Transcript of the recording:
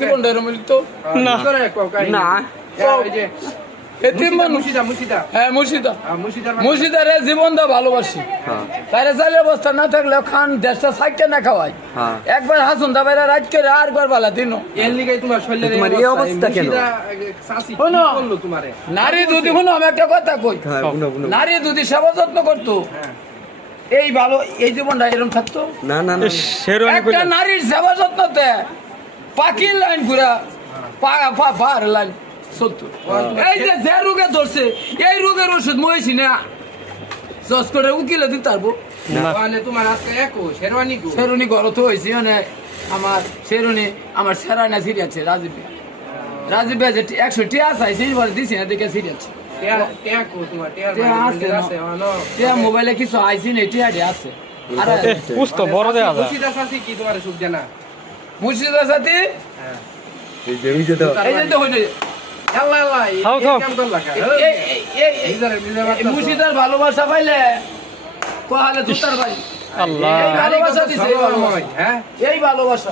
জীবনটার মিলিত না না মুর্শিদারে জীবনটা ভালোবাসি তাইরে চাইলে অবস্থা না থাকলে খান দেশটা সাইটটা না খাওয়াই একবার হাসুন দা বাইরে রাত করে আর বার বালা দিন এর লিগে তোমার শরীরের তোমার এই অবস্থা কেন? সাসি কি শোনো। করলো তোমারে? নারী যদি শুনো আমি একটা কথা কই নারী যদি সেবা যত্ন করতো এই ভালো এই জীবনটা এরকম থাকতো না না না শেরওয়ানি একটা কইলা নারীর সেবা যত্নতে পাখির লাইন ঘুরা পার লাইন সত্তর এই যে রোগে ধরছে এই রোগের ওষুধ মহিষি না জজ করে উকিলে দিতে পারবো মানে তোমার আজকে একো শেরওয়ানি গো শেরুনি ঘর তো হয়েছি মানে আমার শেরুনি আমার সেরানা সিরিয়াছে রাজীব ভাই যে 100 টিয়া চাইছে বলে দিছি না দেখে সিরিয়াছে টেকো তোমার টেয়ার টিয়া আছে না। আছে হলো টিয়া মোবাইলে কিছু আইছি না টিয়া আছে আর পুস্ত বড় দেয়া যায় মুর্শিদা সাসি কি তোমার সুখ জানা? মুর্শিদার সাথে হ্যাঁ এই যে তো এই যে তো হইলো আল্লাহ আল্লাহ খাও, খাও। কাম করলা কা এই মুর্শিদার ভালোবাসা পাইলে কোহালে তুতার ভাই আল্লাহ এই ভালোবাসা দিছে এই ভালোবাসা। হ্যাঁ এই ভালোবাসা